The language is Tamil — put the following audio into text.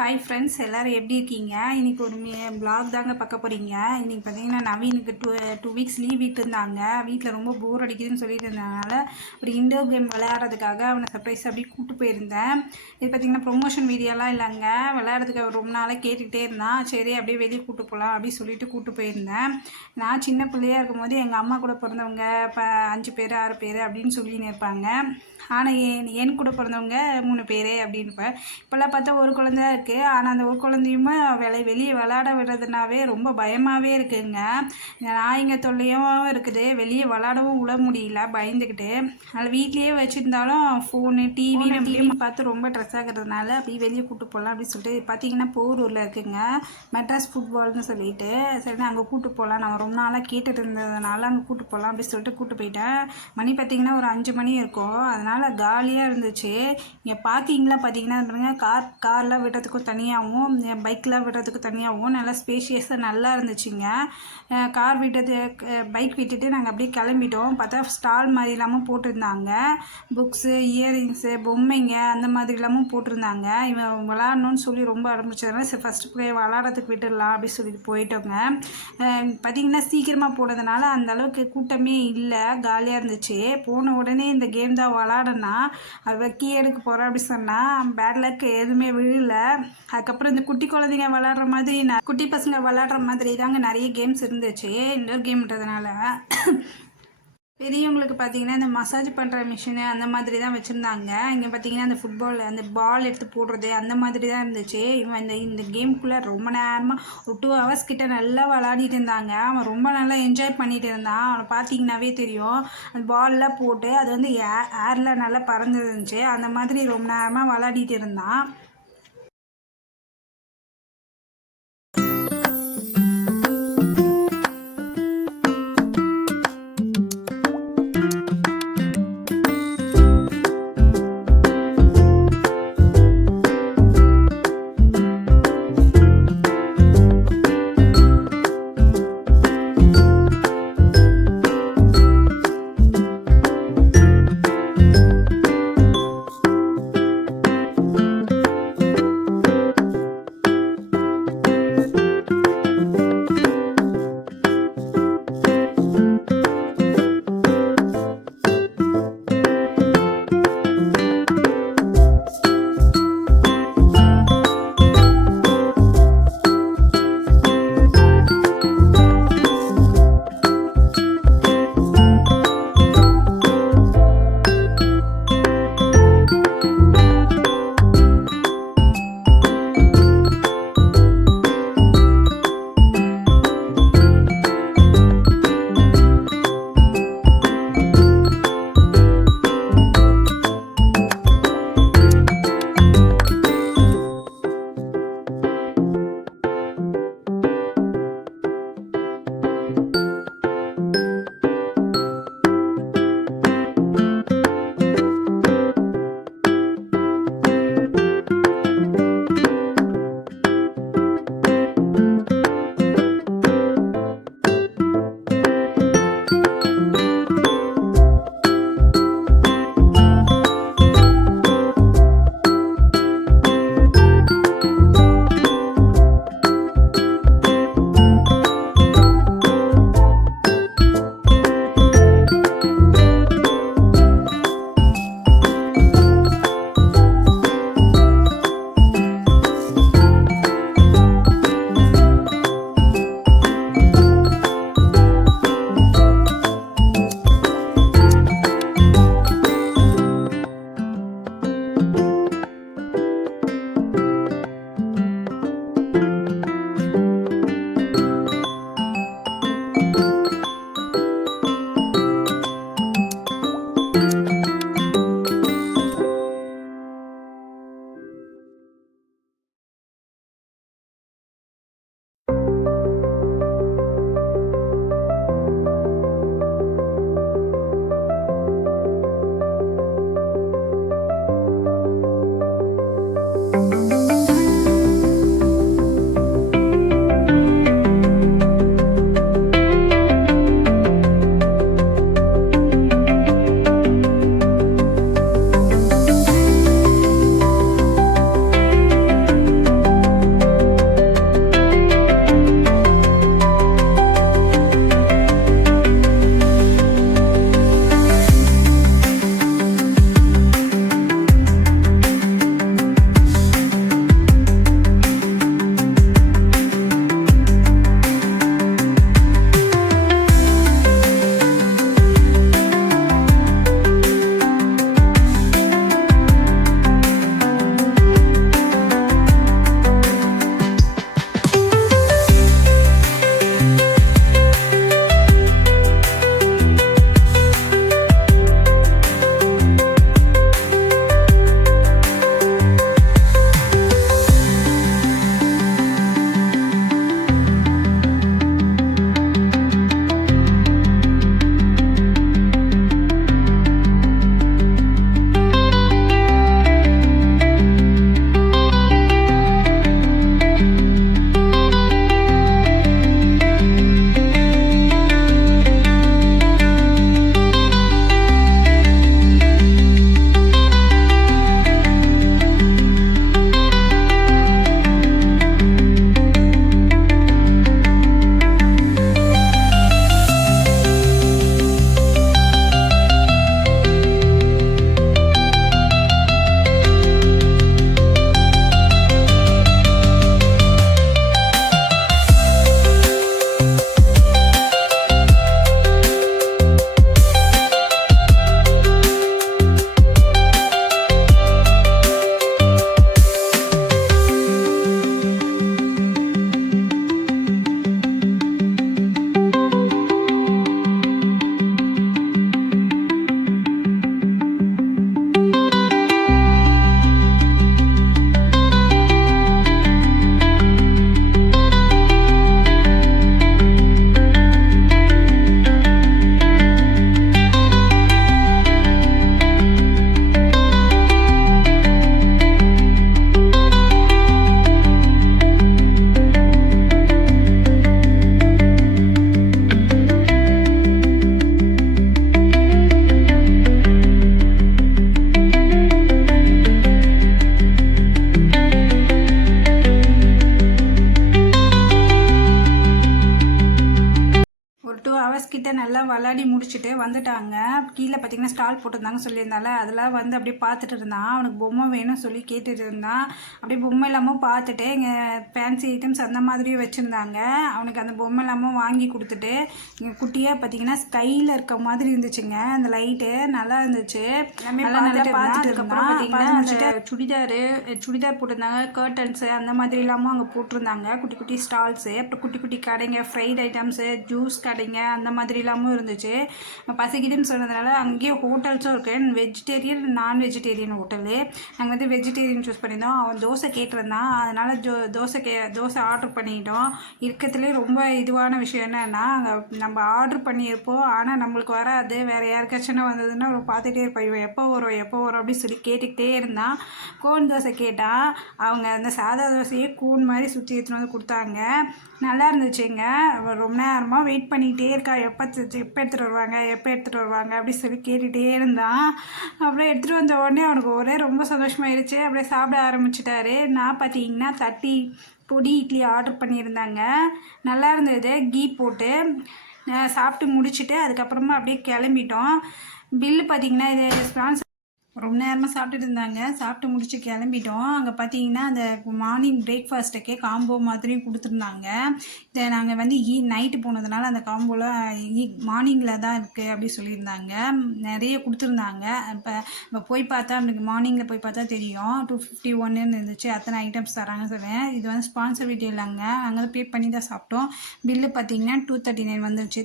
ஹாய் ஃப்ரெண்ட்ஸ், எல்லோரும் எப்படி இருக்கீங்க? இன்றைக்கி ஒரு ப்ளாக் தாங்க பார்க்க போகிறீங்க. இன்றைக்கி பார்த்தீங்கன்னா நவீனுக்கு டூ வீக்ஸ் லீவ் விட்டுருந்தாங்க. வீட்டில் ரொம்ப போர் அடிக்குதுன்னு சொல்லிட்டு இருந்ததுனால ஒரு இண்டோர் கேம் விளையாடுறதுக்காக அவனை சர்ப்ரைஸ் அப்படி கூப்பிட்டு போயிருந்தேன். இது பார்த்திங்கன்னா ப்ரொமோஷன் வீடியோலாம் இல்லைங்க, விளையாடுறதுக்கு அவர் ரொம்ப நாளாக கேட்டுக்கிட்டே இருந்தான். சரி அப்படியே வெளியே கூப்பிட்டு போகலாம் அப்படின்னு சொல்லிட்டு கூப்பிட்டு போயிருந்தேன். நான் சின்ன பிள்ளையாக இருக்கும்போது எங்கள் அம்மா கூட பிறந்தவங்க 5 பேர் 6 பேர் அப்படின்னு சொல்லின்னு இருப்பாங்க. ஆனால் என் கூட பிறந்தவங்க 3 பேர் அப்படின்ப்பேன். இப்போல்லாம் பார்த்தா ஒரு குழந்தை இருக்குது. ஆனால் அந்த ஒரு குழந்தையுமே வெளியே விளையாட விடுறதுனாவே ரொம்ப பயமாகவே இருக்குதுங்க. இந்த நாய்ங்க தொல்லையும் இருக்குது, வெளியே விளையாடவும் விட முடியல பயந்துக்கிட்டு. அதில் வீட்லேயே வச்சுருந்தாலும் ஃபோனு டிவி பார்த்து ரொம்ப ட்ரெஸ் ஆகிறதுனால அப்படி வெளியே கூப்பிட்டு போகலாம் அப்படின்னு சொல்லிட்டு பார்த்தீங்கன்னா போரூரில் இருக்குங்க மெட்ராஸ் ஃபுட்பால்னு சொல்லிட்டு. சரி அங்கே கூப்பிட்டு போகலாம், நான் ரொம்ப நாளாக கேட்டுட்டு இருந்ததுனால அங்கே கூப்பிட்டு போகலாம் அப்படின்னு சொல்லிட்டு கூப்பிட்டு போயிட்டேன். மணி பார்த்திங்கன்னா ஒரு 5 மணி இருக்கும். அதனால் காலியாக இருந்துச்சு. இங்கே பார்க்கிங்லாம் பார்த்தீங்கன்னா கார்லாம் விடுறதுக்கும் தனியாகவும் பைக்கெலாம் விடுறதுக்கு தனியாகவும் நல்லா ஸ்பேஷியஸாக நல்லா இருந்துச்சுங்க. கார் விட்டது பைக் விட்டுட்டு நாங்கள் அப்படியே கிளம்பிட்டோம். பார்த்தா ஸ்டால் மாதிரி இல்லாமல் போட்டிருந்தாங்க. புக்ஸு, இயரிங்ஸு, பொம்மைங்க அந்த மாதிரி இல்லாமல் போட்டிருந்தாங்க. இவன் விளாட்ணுன்னு சொல்லி ரொம்ப ஆரம்பிச்சதுனால சரி ஃபஸ்ட்டு போய் விளாட்றதுக்கு விட்டுடலாம் அப்படின்னு சொல்லிட்டு போயிட்டோங்க. பார்த்திங்கன்னா சீக்கிரமாக போனதுனால அந்தளவுக்கு கூட்டமே இல்லை, காலியாக இருந்துச்சு. போன உடனே இந்த கேம் தான் விளாடனா அவள் கீ எடுக்க போகிறேன் அப்படி சொன்னால் பேட் லக் எதுவுமே விழல. அதுக்கப்புறம் இந்த குட்டி குழந்தைங்க விளாட்ற மாதிரி குட்டி பசங்க விளாட்ற மாதிரி தாங்க நிறைய கேம்ஸ் இருந்துச்சு இண்டோர் கேம்ன்றதுனால. பெரியவங்களுக்கு பார்த்தீங்கன்னா இந்த மசாஜ் பண்ணுற மிஷினு அந்த மாதிரி தான் வச்சுருந்தாங்க. இங்கே பார்த்தீங்கன்னா அந்த ஃபுட்பால் அந்த பால் எடுத்து போடுறது அந்த மாதிரி தான் இருந்துச்சு. இவன் இந்த கேமுக்குள்ளே ரொம்ப நேரமாக ஒரு 2 ஹவர்ஸ் கிட்ட நல்லா விளாடிட்டு இருந்தாங்க. அவன் ரொம்ப நல்லா என்ஜாய் பண்ணிகிட்டு இருந்தான். அவனை பார்த்தீங்கன்னாவே தெரியும், அந்த பால்லாம் போட்டு அது வந்து ஏரில் நல்லா பறந்து இருந்துச்சு. அந்த மாதிரி ரொம்ப நேரமாக விளாடிட்டு இருந்தான். விளையாடி முடிச்சுட்டு வந்துட்டாங்க. கீழே பார்த்தீங்கன்னா ஸ்டால் போட்டிருந்தாங்க சொல்லியிருந்தால, அதெல்லாம் வந்து அப்படியே பார்த்துட்டு இருந்தான். அவனுக்கு பொம்மை வேணும்னு சொல்லி கேட்டுட்டு இருந்தான். அப்படியே பொம்மை இல்லாமல் பார்த்துட்டு இங்கே ஃபேன்சி ஐட்டம்ஸ் அந்த மாதிரியும் வச்சுருந்தாங்க. அவனுக்கு அந்த பொம்மை இல்லாமல் வாங்கி கொடுத்துட்டு இங்கே குட்டியாக பார்த்தீங்கன்னா ஸ்கையில் இருக்க மாதிரி இருந்துச்சுங்க. அந்த லைட்டு நல்லா இருந்துச்சு. எல்லாமே நல்லா பார்த்துட்டு அதுக்கப்புறம் பார்த்தீங்கன்னா அந்த சுடிதார் போட்டிருந்தாங்க. கர்டன்ஸு அந்த மாதிரி இல்லாமல் அங்கே போட்டிருந்தாங்க. குட்டி குட்டி ஸ்டால்ஸு, அப்புறம் குட்டி குட்டி கடைங்க, ஃப்ரைட் ஐட்டம்ஸு, ஜூஸ் கடைங்க அந்த மாதிரி இல்லாமல் இருந்துச்சு. பசிக்குதுன்னு சொன்னதுனால அங்கேயே ஹோட்டல்ஸும் இருக்குது. வெஜிடேரியன் நான் வெஜிடேரியன் ஹோட்டலு. நாங்கள் வந்து வெஜிடேரியன் சூஸ் பண்ணியிருந்தோம். அவன் தோசை கேட்டிருந்தான். அதனால் தோசை ஆர்டர் பண்ணிட்டோம். இருக்கிறதுலே ரொம்ப இதுவான விஷயம் என்னன்னா, அங்கே நம்ம ஆர்டர் பண்ணியிருப்போம், ஆனால் நம்மளுக்கு வராது. வேறு யாருக்காச்சும் வந்ததுன்னா அவன் பார்த்துட்டே இருப்பான், இவன் எப்போ வரும் அப்படின்னு சொல்லி கேட்டுக்கிட்டே இருந்தான். கோன் தோசை கேட்டான். அவங்க அந்த சாதா தோசையே கூன் மாதிரி சுற்றி எடுத்துகிட்டு வந்து கொடுத்தாங்க. நல்லா இருந்துச்சுங்க. ரொம்ப நேரமாக வெயிட் பண்ணிக்கிட்டே இருக்கா, எப்போ எடுத்துகிட்டு வருவாங்க அப்படி சொல்லி கேட்டுகிட்டே இருந்தான். அப்புறம் எடுத்துகிட்டு வந்த உடனே அவனுக்கு ரொம்ப சந்தோஷமாயிருச்சு. அப்படியே சாப்பிட ஆரம்பிச்சிட்டாரு. நான் பார்த்தீங்கன்னா பொடி இட்லி ஆர்டர் பண்ணியிருந்தாங்க. நல்லா இருந்தது. கீ போட்டு சாப்பிட்டு முடிச்சுட்டு அதுக்கப்புறமா அப்படியே கிளம்பிட்டோம். பில்லு பார்த்தீங்கன்னா இது ஸ்பான்சர் ரொம்ப நேரமாக சாப்பிட்டுட்டு இருந்தாங்க. சாப்பிட்டு முடிச்சு கிளம்பிட்டோம். அங்கே பார்த்தீங்கன்னா அந்த மார்னிங் பிரேக்ஃபாஸ்ட்டுக்கே காம்போ மாதிரியும் கொடுத்துருந்தாங்க. இதை நாங்கள் வந்து நைட்டு போனதுனால அந்த காம்போலாம் மார்னிங்கில் தான் இருக்குது அப்படி சொல்லியிருந்தாங்க. நிறைய கொடுத்துருந்தாங்க. இப்போ போய் பார்த்தா நம்மளுக்கு மார்னிங்கில் போய் பார்த்தா தெரியும் 251 இருந்துச்சு. அத்தனை ஐட்டம்ஸ் தராங்கன்னு சொல்லுவேன். இது வந்து ஸ்பான்சர் வீடியோ இல்லைங்க. நாங்கள் பே பண்ணி தான் சாப்பிட்டோம். பில்லு பார்த்தீங்கன்னா 239 வந்துருச்சு.